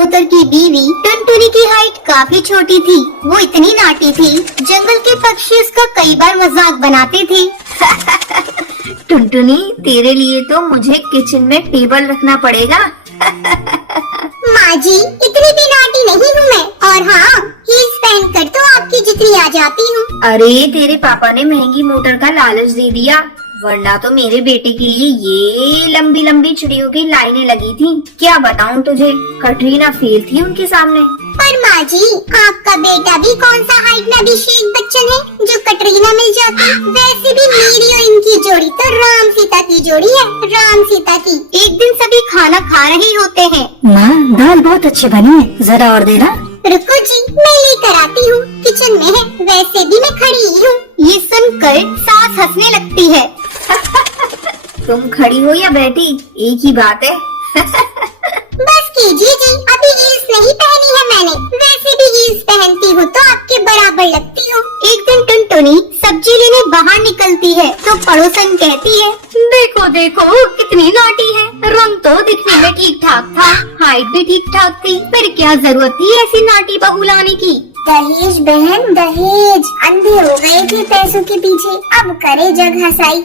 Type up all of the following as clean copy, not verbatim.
कबूतर की बीवी टुनटुनी की हाइट काफी छोटी थी। वो इतनी नाटी थी, जंगल के पक्षी उसका कई बार मजाक बनाते थे। टुनटुनी, तेरे लिए तो मुझे किचन में टेबल रखना पड़ेगा। माँ जी, इतनी भी नाटी नहीं हूँ मैं, और हाँ, हील्स पहनकर तो आपकी जितनी आ जाती हूँ। अरे, तेरे पापा ने महंगी मोटर का लालच दे दिया, वरना तो मेरे बेटे के लिए ये लंबी लंबी चिड़ियों की लाइनें लगी थी। क्या बताऊं तुझे, कटरीना फेल थी उनके सामने। पर माँ जी, आपका बेटा भी कौन सा हाइट में अभिषेक बच्चन है जो कटरीना मिल जाती। वैसे भी मेरी और इनकी जोड़ी तो राम सीता की जोड़ी है, राम सीता की। एक दिन सभी खाना खा रहे होते हैं। माँ, दाल बहुत अच्छी बनी है, जरा और देना। रुको जी, मैं लेकर आती हूँ, किचन में है, वैसे भी मैं खड़ी ही हूँ। ये सुनकर सास हंसने लगती है। तुम खड़ी हो या बैठी, एक ही बात है। बस कीजिए जी, अभी हील्स नहीं पहनी है मैंने, वैसे भी हील्स पहनती हूँ तो आपके बराबर लगती हूँ। एक दिन टुनटुनी सब्जी लेने बाहर निकलती है तो पड़ोसन कहती है, देखो देखो कितनी नाटी है, रंग तो दिखने में ठीक ठाक था, हाइट भी ठीक ठाक थी, फिर क्या जरूरत थी ऐसी नाटी बहू लाने की। दहेज बहन दहेज, अंधे हो गए थे पैसों के पीछे, अब करे जग हंसाई।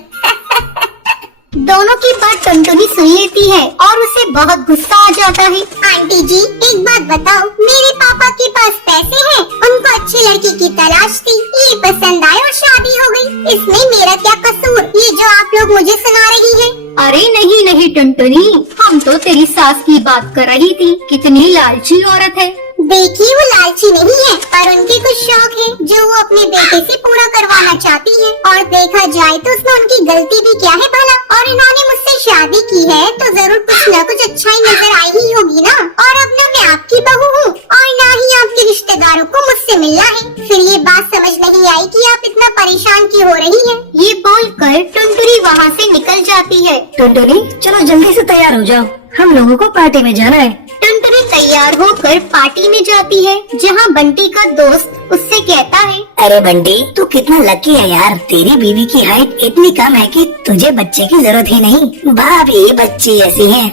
दोनों की बात टुनटुनी सुन लेती है और उसे बहुत गुस्सा आ जाता है। आंटी जी, एक बात बताओ, मेरे पापा के पास पैसे हैं, उनको अच्छी लड़की की तलाश थी, ये पसंद आए और शादी हो गई, इसमें मेरा क्या कसूर, ये जो आप लोग मुझे सुना रही हैं। अरे नहीं नहीं टुनटुनी, हम तो तेरी सास की बात कर रही थी, कितनी लालची औरत है। देखिए, वो लालची नहीं है, पर उनके कुछ शौक है जो वो अपने बेटे से पूरा करवाना चाहती है, और देखा जाए तो उसमें उनकी गलती भी क्या है भला। और इन्होंने मुझसे शादी की है तो जरूर कुछ न कुछ अच्छाई नजर आई ही होगी ना। और अब न मैं आपकी बहू हूँ और न ही आपके रिश्तेदारों को मुझसे मिलना है। फिर ये बात समझ नहीं आई कि आप इतना परेशान क्यों हो रही हैं। ये बोलकर टुनटुनी वहाँ से निकल जाती है। टुनटुनी, चलो जल्दी से तैयार हो जाओ, हम लोगों को पार्टी में जाना है। टुनटुनी तैयार होकर पार्टी में जाती है, जहाँ बंटी का दोस्त उससे कहता है, अरे बंटी, तू कितना लकी है यार, तेरी बीवी की हाइट इतनी कम है कि तुझे बच्चे की जरूरत ही नहीं, भाभी बच्ची ऐसी है।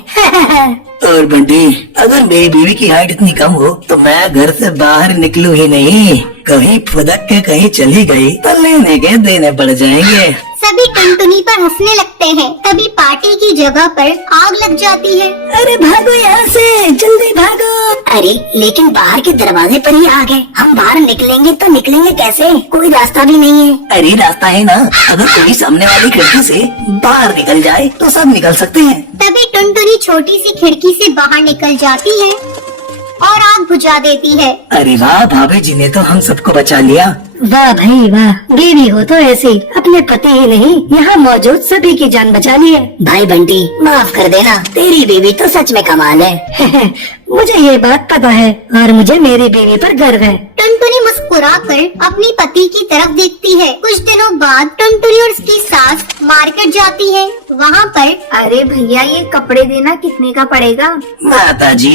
और बंटी, अगर मेरी बीवी की हाइट इतनी कम हो तो मैं घर से बाहर निकलूं ही नहीं, कहीं फुदक के कहीं चली गई तो लेने के देने पड़ जाएंगे। सभी टुनटुनी पर हंसने लगते हैं। तभी पार्टी की जगह पर आग लग जाती है। अरे भागो यहाँ से, जल्दी भागो। अरे लेकिन बाहर के दरवाजे पर ही आग है, हम बाहर निकलेंगे तो निकलेंगे कैसे, कोई रास्ता भी नहीं है। अरे रास्ता है ना, अगर कोई सामने वाली खिड़की से बाहर निकल जाए तो सब निकल सकते हैं। तभी टुनटुनी छोटी सी खिड़की से बाहर निकल जाती है और आग बुझा देती है। अरे वाह, भाभी जी ने तो हम सबको बचा लिया। वाह भाई वाह, बीवी हो तो ऐसे ही, अपने पति ही नहीं यहाँ मौजूद सभी की जान बचा ली है। भाई बंटी, माफ कर देना, तेरी बीवी तो सच में कमाल है। मुझे ये बात पता है और मुझे मेरी बीवी पर गर्व है। टुनटुनी मुस्कुराकर अपनी पति की तरफ देखती है। कुछ दिनों बाद टुनटुनी और उसकी सास मार्केट जाती है। वहाँ पर, अरे भैया, ये कपड़े देना कितने का पड़ेगा? माता जी,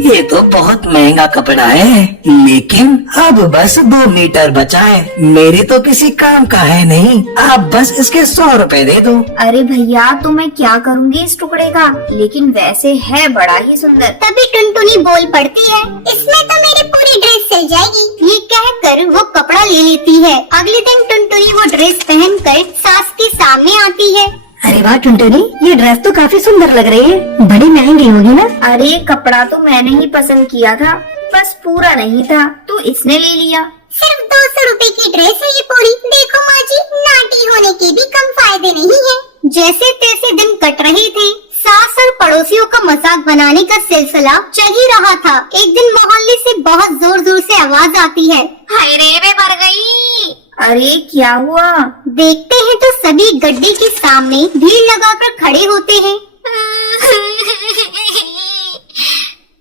ये तो बहुत महंगा कपड़ा है, लेकिन अब बस 2 मीटर बचा है, मेरे तो किसी काम का है नहीं, आप बस इसके 100 रुपए दे दो। अरे भैया, तो मैं क्या करूँगी इस टुकड़े का, लेकिन वैसे है बड़ा ही सुंदर। तभी टुनटुनी बोल पड़ती है, इसमें तो मेरी पूरी ड्रेस सिल जाएगी। ये कहकर वो कपड़ा ले लेती है। अगले दिन टुनटुनी वो ड्रेस पहनकर सास के सामने आती है। अरे वाह टुनटुनी, ये ड्रेस तो काफी सुंदर लग रही है, बड़ी महंगी होगी ना। अरे कपड़ा तो मैंने ही पसंद किया था, बस पूरा नहीं था तो इसने ले लिया। सिर्फ 200 रुपए की ड्रेस है ये पूरी। देखो माँ जी, नाटी होने के भी कम फायदे नहीं है। जैसे तैसे दिन कट रहे थे। सास और पड़ोसियों का मजाक बनाने का सिलसिला चल ही रहा था। एक दिन मोहल्ले से बहुत जोर जोर से आवाज आती है, हाय रे, मैं मर गई। अरे क्या हुआ? देखते हैं तो सभी गड्ढे के सामने भीड़ लगाकर खड़े होते हैं।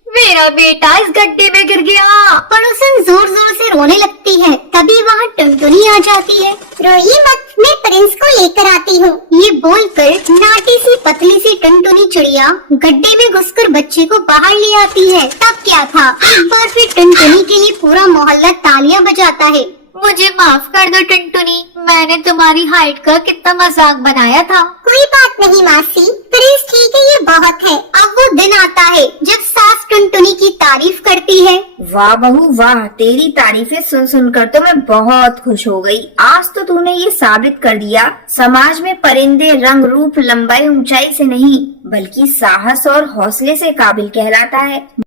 मेरा बेटा इस गड्ढे में गिर गया। पड़ोसन जोर जोर से रोने लगती है। तभी वहाँ टुनटुनी आ जाती है। रोइए मत, मैं प्रिंस को लेकर आती हूँ। ये बोलकर नाटी सी पतली सी टुनटुनी चिड़िया गड्ढे में घुसकर बच्चे को बाहर ले आती है। तब क्या था, एक बार फिर टुनटुनी के लिए पूरा मोहल्ला तालियां बजाता है। मुझे माफ कर दो टुनटुनी, मैंने तुम्हारी हाइट का कितना मजाक बनाया था। कोई बात नहीं मासी, प्रिंस ठीक है, ये बहुत है। अब वो दिन आता है जब सास टुनटुनी की तारीफ करती है। वाह बहू वाह, तेरी तारीफें सुन सुनकर तो मैं बहुत खुश हो गई। आज तो तूने ये साबित कर दिया समाज में परिंदे रंग रूप लंबाई ऊंचाई से नहीं बल्कि साहस और हौसले से काबिल कहलाता है।